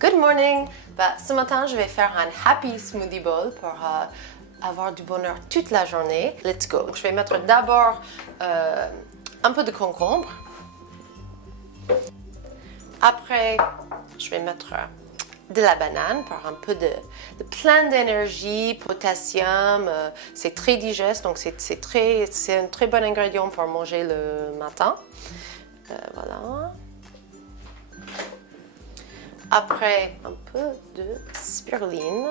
Good morning! Ce matin, je vais faire un happy smoothie bowl pour avoir du bonheur toute la journée. Let's go! Je vais mettre d'abord un peu de concombre. Après, je vais mettre de la banane pour un peu de plein d'énergie, potassium. C'est très digeste, donc c'est un très bon ingrédient pour manger le matin. Voilà. Après, un peu de spiruline,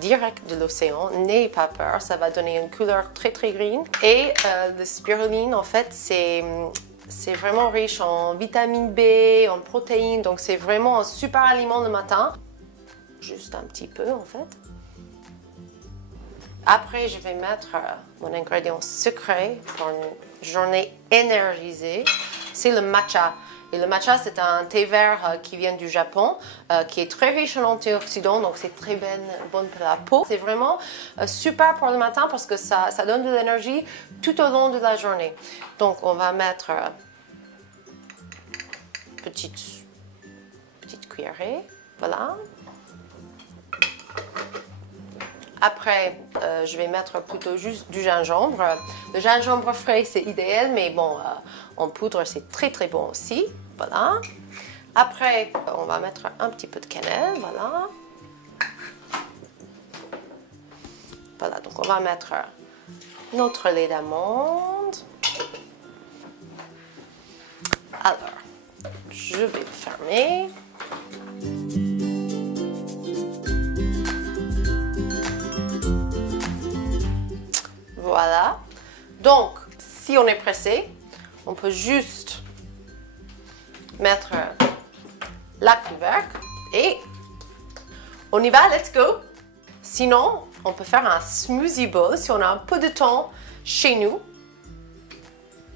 direct de l'océan, n'ayez pas peur, ça va donner une couleur très green. Et le spiruline, en fait, c'est vraiment riche en vitamine B, en protéines, donc c'est vraiment un super aliment le matin. Juste un petit peu, en fait. Après, je vais mettre mon ingrédient secret pour une journée énergisée, c'est le matcha. Et le matcha, c'est un thé vert qui vient du Japon, qui est très riche en antioxydants, donc c'est très bon pour la peau. C'est vraiment super pour le matin parce que ça donne de l'énergie tout au long de la journée. Donc, on va mettre petite cuillerée, voilà. Après, je vais mettre plutôt juste du gingembre. Le gingembre frais, c'est idéal, mais bon, en poudre, c'est très bon aussi. Voilà. Après, on va mettre un petit peu de cannelle, voilà. Voilà, donc on va mettre notre lait d'amande. Alors, je vais fermer. Voilà. Donc, si on est pressé, on peut juste mettre la couvercle et on y va, let's go! Sinon, on peut faire un smoothie bowl si on a un peu de temps chez nous.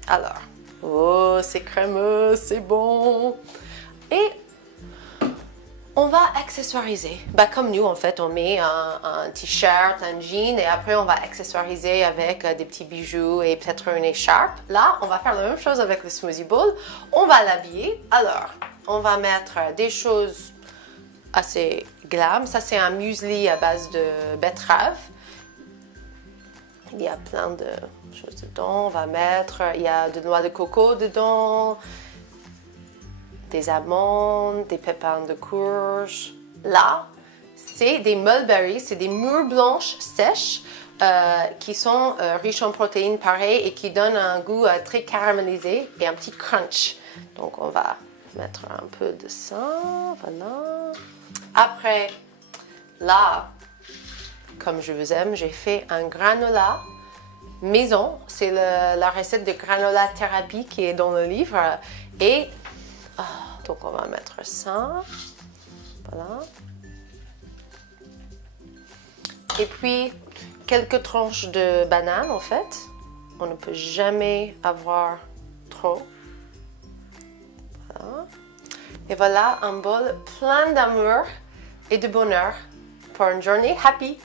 Alors, oh, c'est crémeux, c'est bon! Et on va accessoiriser. Comme nous, en fait, on met un t-shirt, un jean, et après, on va accessoiriser avec des petits bijoux et peut-être une écharpe. Là, on va faire la même chose avec le smoothie bowl. On va l'habiller. Alors, on va mettre des choses assez glam. Ça, c'est un muesli à base de betterave. Il y a plein de choses dedans. On va mettre, il y a de noix de coco dedans, des amandes, des pépins de courge. Là, c'est des mulberries, c'est des mûres blanches sèches qui sont riches en protéines pareil et qui donnent un goût très caramélisé et un petit crunch. Donc, on va mettre un peu de ça, voilà. Après, là, comme je vous aime, j'ai fait un granola maison. C'est la recette de granola thérapie qui est dans le livre. Et donc, on va mettre ça. Voilà. Et puis, quelques tranches de banane, en fait. On ne peut jamais avoir trop. Voilà. Et voilà un bol plein d'amour et de bonheur pour une journée happy.